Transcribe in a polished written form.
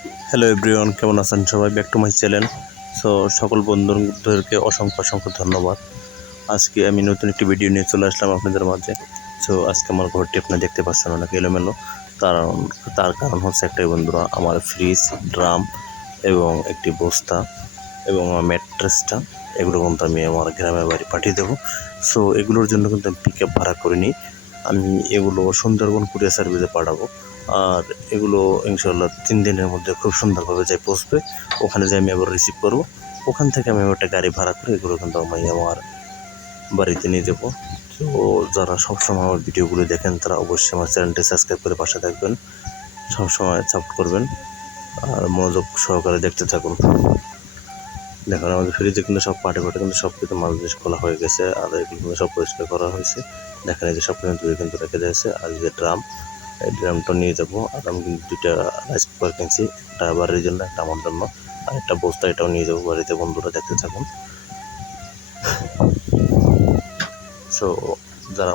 Hello everyone, কেমন আছেন সবাই? Back to my channel. So সকল বন্ধুদেরকে অসংখ্য অসংখ্য ধন্যবাদ। আজকে আমি নতুন একটি ভিডিও নিয়ে চলে আসলাম আপনাদের মাঝে। সো আজকে আমার ঘরটি আপনারা দেখতে পাচ্ছেন অনেক এলোমেলো। তার কারণ হচ্ছে একটাই বন্ধুরা, আমার ফ্রিজ, ড্রাম এবং একটি বস্তা এবং আমার ম্যাট্রেসটা, এগুলো কিন্তু আমি আমার গ্রামের বাড়ি পাঠিয়ে দেবো। সো এগুলোর জন্য কিন্তু আমি পিক আপ ভাড়া করিনি, আমি এগুলো সুন্দরবন কুরিয়ার সার্ভিসে পাঠাবো। আর এগুলো ইনশাল্লাহ 3 দিনের মধ্যে খুব সুন্দরভাবে যাই পৌঁছবে। ওখানে যাই আমি আবার রিসিভ করবো। ওখান থেকে আমি একটা গাড়ি ভাড়া করে এগুলো কিন্তু আমি আমার বাড়িতে নিয়ে যাবো। তো যারা সবসময় আমার ভিডিওগুলো দেখেন তারা অবশ্যই আমার চ্যানেলটি সাবস্ক্রাইব করে পাশে থাকবেন, সবসময় সাপোর্ট করবেন আর মনোযোগ সহকারে দেখতে থাকুন। দেখুন আমাদের ফ্রিজে কিন্তু সব পাটে কিন্তু সব কিছু মাল জিনিস খোলা হয়ে গেছে, আর এগুলো কিন্তু সব পরিষ্কার করা হয়েছে। দেখেন এই যে সব কিন্তু দূরে কিন্তু রেখে দিয়েছে। আর যে ড্রাম, এই ড্রামটা নিয়ে যাবো। আর আমি কিন্তু 2টা রাইস কুকার কিনছি, একটা বাড়ির জন্য, একটা আমার জন্য। আর একটা বস্তা, এটাও নিয়ে যাবো বাড়িতে। বন্ধুরা দেখতে থাকুন। সো যারা